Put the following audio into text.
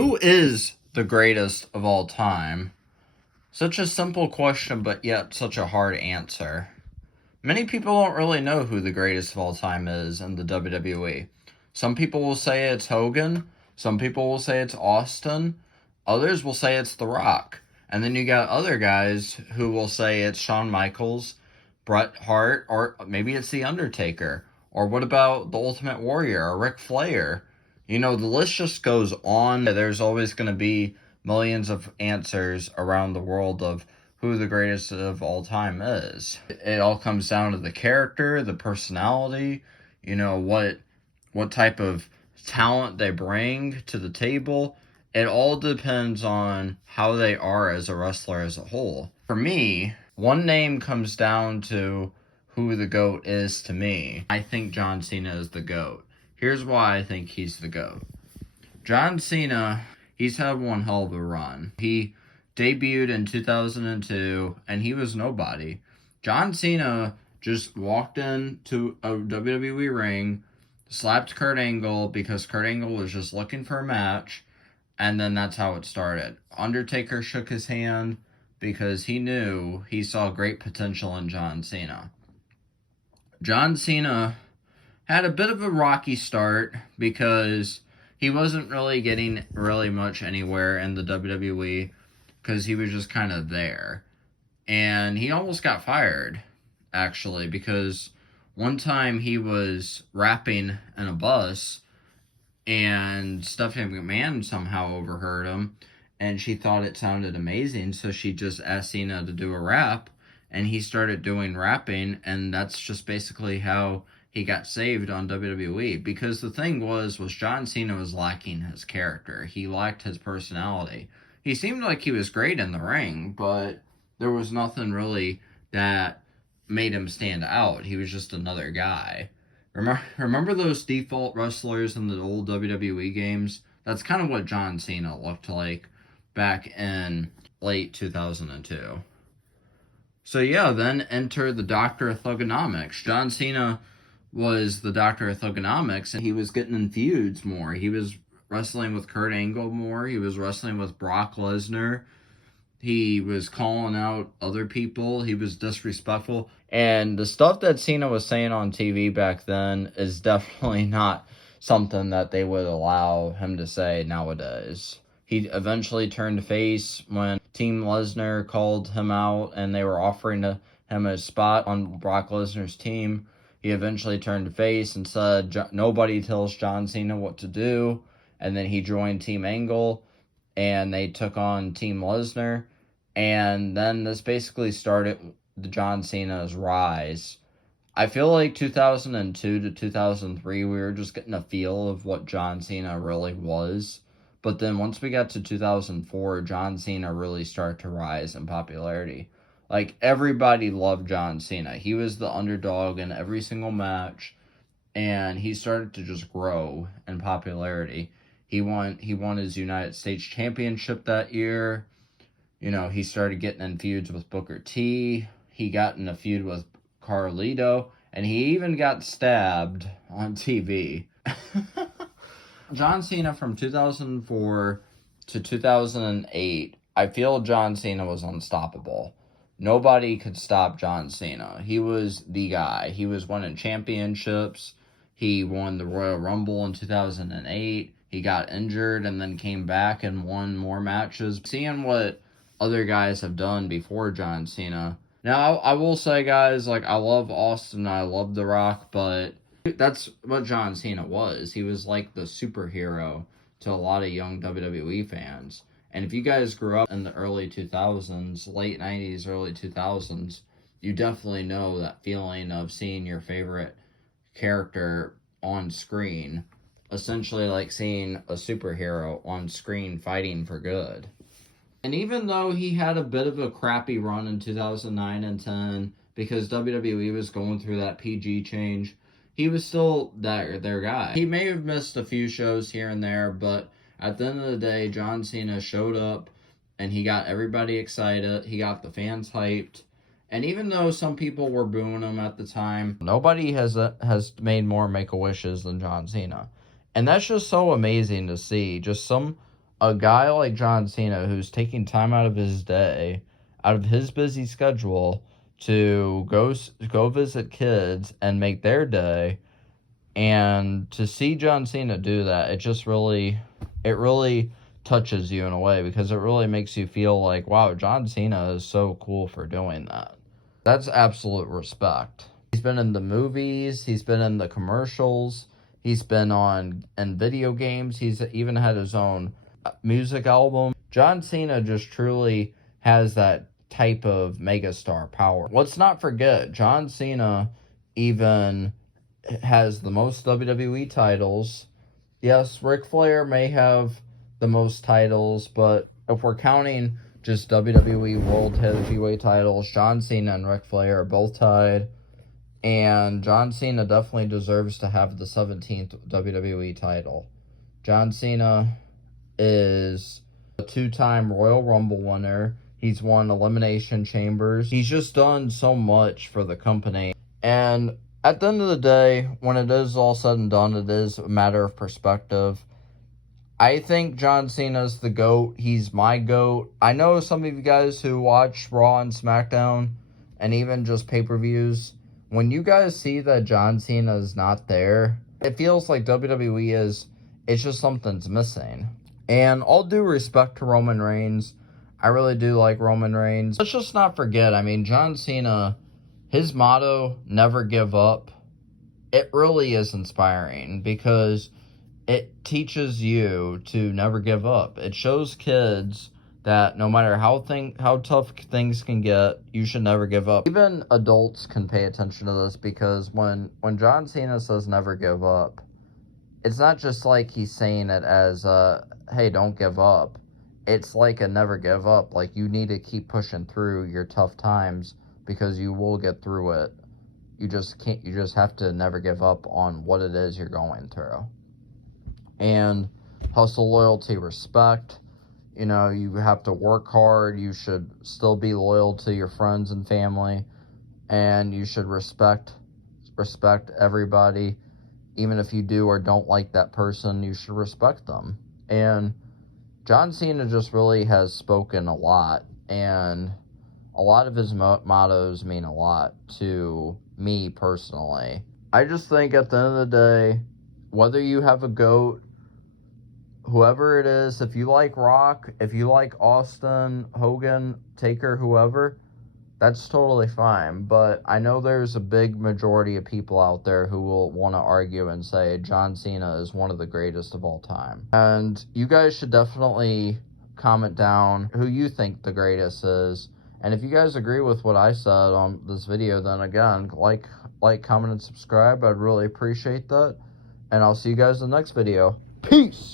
Who is the greatest of all time? Such a simple question, but yet such a hard answer. Many people don't really know who the greatest of all time is in the WWE. Some people will say it's Hogan, some people will say it's Austin, others will say it's The Rock. And then you got other guys who will say it's Shawn Michaels, Bret Hart, or maybe it's The Undertaker. Or what about The Ultimate Warrior or Ric Flair? The list just goes on. There's always going to be millions of answers around the world of who the greatest of all time is. It all comes down to the character, the personality, what type of talent they bring to the table. It all depends on how they are as a wrestler as a whole. For me, one name comes down to who the GOAT is to me. I think John Cena is the GOAT. Here's why I think he's the GOAT. John Cena, he's had one hell of a run. He debuted in 2002, and he was nobody. John Cena just walked into a WWE ring, slapped Kurt Angle because Kurt Angle was just looking for a match, and then that's how it started. Undertaker shook his hand because he saw great potential in John Cena. John Cena had a bit of a rocky start because he wasn't really getting really much anywhere in the WWE because he was just kind of there. And he almost got fired, actually, because one time he was rapping in a bus and Stephanie McMahon somehow overheard him and she thought it sounded amazing, so she just asked Cena to do a rap and he started doing rapping, and that's just basically how he got saved on WWE. Because the thing was John Cena was lacking his character. He lacked his personality. He seemed like he was great in the ring, but there was nothing really that made him stand out. He was just another guy. Remember those default wrestlers in the old WWE games? That's kind of what John Cena looked like back in late 2002. So yeah, then enter the Doctor of Thugonomics. John Cena was the Doctor of Thugonomics, and he was getting in feuds more. He was wrestling with Kurt Angle more. He was wrestling with Brock Lesnar. He was calling out other people. He was disrespectful. And the stuff that Cena was saying on TV back then is definitely not something that they would allow him to say nowadays. He eventually turned face when Team Lesnar called him out and they were offering him a spot on Brock Lesnar's team. He eventually turned face and said, nobody tells John Cena what to do. And then he joined Team Angle, and they took on Team Lesnar. And then this basically started the John Cena's rise. I feel like 2002 to 2003, we were just getting a feel of what John Cena really was. But then once we got to 2004, John Cena really started to rise in popularity. Like, everybody loved John Cena. He was the underdog in every single match, and he started to just grow in popularity. He won his United States Championship that year. He started getting in feuds with Booker T. He got in a feud with Carlito, and he even got stabbed on TV. John Cena from 2004 to 2008, I feel John Cena was unstoppable. Nobody could stop John Cena. He was the guy. He was winning championships. He won the Royal Rumble in 2008. He got injured and then came back and won more matches. Seeing what other guys have done before John Cena. Now, I will say, guys, I love Austin, I love The Rock, but that's what John Cena was. He was like the superhero to a lot of young WWE fans. And if you guys grew up in the early 2000s, late 90s, early 2000s, you definitely know that feeling of seeing your favorite character on screen. Essentially like seeing a superhero on screen fighting for good. And even though he had a bit of a crappy run in 2009 and 10, because WWE was going through that PG change, he was still their guy. He may have missed a few shows here and there, but at the end of the day, John Cena showed up, and he got everybody excited. He got the fans hyped. And even though some people were booing him at the time, nobody has made more Make-A-Wishes than John Cena. And that's just so amazing to see. Just some a guy like John Cena who's taking time out of his day, out of his busy schedule, to go visit kids and make their day, and to see John Cena do that, it really touches you in a way, because it really makes you feel like, wow, John Cena is so cool for doing that. That's absolute respect. He's been in the movies, he's been in the commercials, he's been in video games, he's even had his own music album. John Cena just truly has that type of megastar power. Let's not forget, John Cena even has the most WWE titles. Yes, Ric Flair may have the most titles, but if we're counting just WWE World Heavyweight titles, John Cena and Ric Flair are both tied. And John Cena definitely deserves to have the 17th WWE title. John Cena is a 2-time Royal Rumble winner. He's won Elimination Chambers. He's just done so much for the company. And at the end of the day, when it is all said and done, it is a matter of perspective. I think John Cena's the GOAT. He's my GOAT. I know some of you guys who watch Raw and SmackDown and even just pay-per-views, when you guys see that John Cena is not there, it feels like WWE it's just something's missing. And all due respect to Roman Reigns, I really do like Roman Reigns. Let's just not forget, I mean, John Cena, his motto, never give up, it really is inspiring, because it teaches you to never give up. It shows kids that no matter how tough things can get, you should never give up. Even adults can pay attention to this, because when John Cena says never give up, it's not just like he's saying it as hey, don't give up. It's like a never give up. Like, you need to keep pushing through your tough times, because you will get through it. You just have to never give up on what it is you're going through. And hustle, loyalty, respect. You know, you have to work hard. You should still be loyal to your friends and family. And you should respect everybody. Even if you do or don't like that person, you should respect them. And John Cena just really has spoken a lot. And a lot of his mottos mean a lot to me personally. I just think at the end of the day, whether you have a GOAT, whoever it is, if you like Rock, if you like Austin, Hogan, Taker, whoever, that's totally fine. But I know there's a big majority of people out there who will want to argue and say John Cena is one of the greatest of all time. And you guys should definitely comment down who you think the greatest is. And if you guys agree with what I said on this video, then again, like, comment, and subscribe. I'd really appreciate that. And I'll see you guys in the next video. Peace!